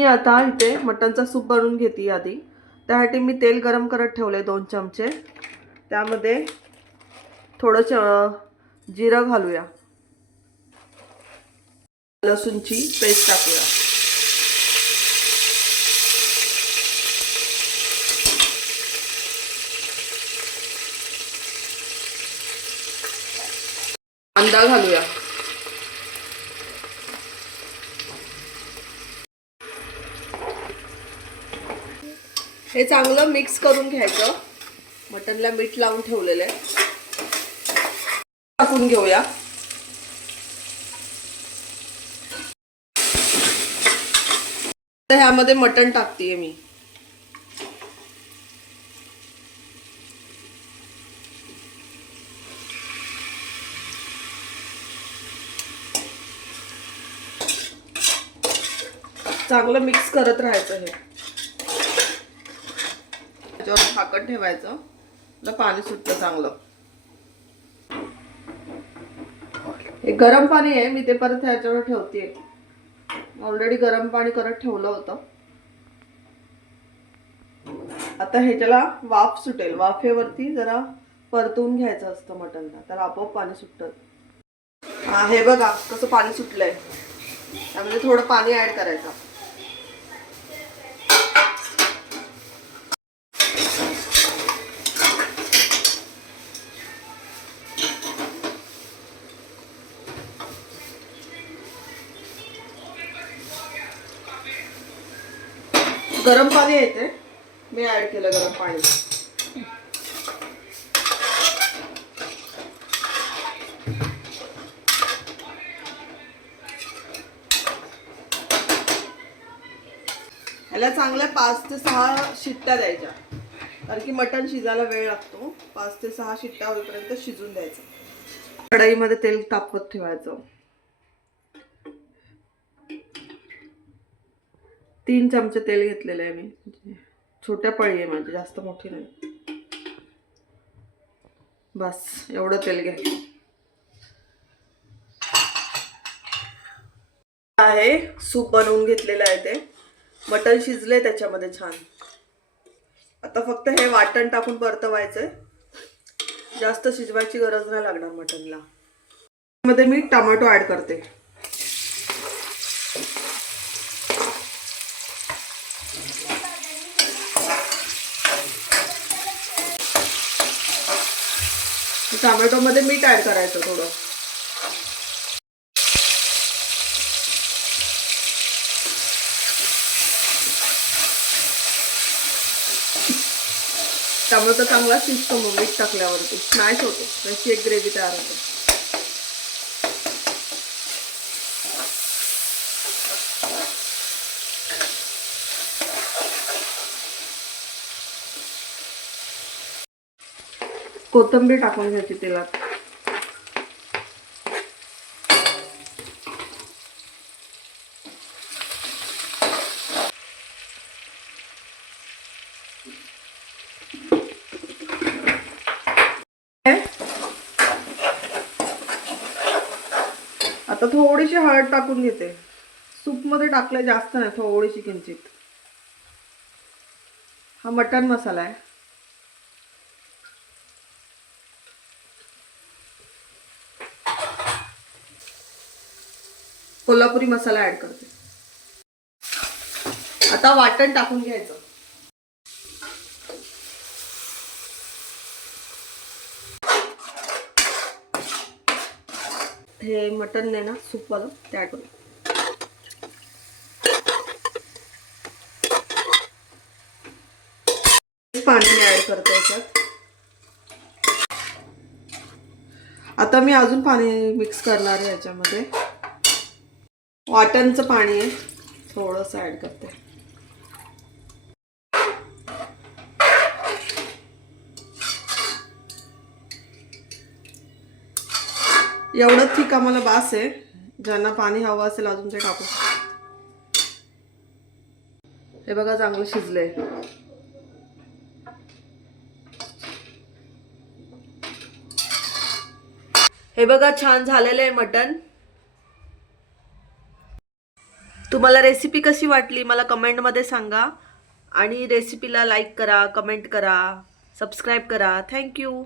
मी आता इथे मटनचा सूप बनवून घेते आधी. त्यासाठी मी तेल गरम करत ठेवले 2 चमचे. त्यामध्ये थोडं जिरं घालूया. लसूणची पेस्ट टाकूया. कांदा घालूया. हे चांगलं मिक्स करून घ्यायचं. मटनला मीठ लावून ठेवलेलं आहे. टाकून घेऊया. तर ह्यामध्ये मटन टाकतेय मी. चांगलं मिक्स करत राहायचं. हे त्याच्यावर झाकण ठेवायचं. पाणी सुटतं चांगलं. हे गरम पाणी आहे. मी ते परत ह्याच्यावर ठेवते. ऑलरेडी गरम पाणी करत ठेवलं होतं. आता ह्याच्याला वाफ सुटेल. वाफेवरती जरा परतून घ्यायचं असतं मटनला, तर आपोआप पाणी सुटतं. हे बघा कसं पाणी सुटलंय. त्यामध्ये थोडं पाणी ऍड करायचं. गरम पाणी येते. मी ऍड केलं गरम पाणी. याला चांगल्या 5 ते 6 शिट्ट्या द्यायच्या. कारण की मटण शिजायला वेळ लागतो. 5 ते 6 शिट्ट्या होईपर्यंत शिजून द्यायचं. कढईमध्ये तेल तापवत ठेवायचं. 3 चमचे तेल घेतलेलं आहे मी. छोट्या पळी आहे माझी, जास्त मोठी नाही. बस एवढं तेल घ्यायचं आहे. सूप बनवून घेतलेलं आहे. ते मटण शिजले त्याच्यामध्ये छान. आता फक्त हे वाटण टाकून परतवायचंय. जास्त शिजवायची गरज नाही लागणार मटणला. मध्ये मी टोमॅटो ऍड करते. टोमॅटो मध्ये मीठ ऍड करायचं थोडं. टोमॅटो चांगला शिजतो मग मीठ टाकल्यावरती. स्मॅश होतो. त्याची एक ग्रेव्ही तयार होते. कोथिंबीर टाकून घ्यायची तेलात. आता थोडीशी हळद टाकून घेते. सूप मध्ये टाकले जास्त नाही, थोडीशी किंचित. हा मटन मसाला आहे. कोल्हापुरी मसाला ऍड करते. आता वाटण टाकून घ्यायचं. हे मटन ने ना सूप वाला ते ऍड करू. पाणी ऍड करते याच्यात. आता मी अजून पाणी मिक्स करणार आहे याच्यामध्ये. वाटणचं पाणी आहे, थोडंसं ऍड करते. एवढं ठीक आम्हाला बास आहे. ज्यांना पाणी हवं असेल अजून ते टाकू. हे बघा चांगलं शिजलंय. हे बघा छान झालेलं आहे मटण. तुम्हाला रेसिपी कशी वाटली मला कमेंटमध्ये सांगा आणि रेसिपीला लाईक करा, कमेंट करा, सबस्क्राईब करा. थँक्यू.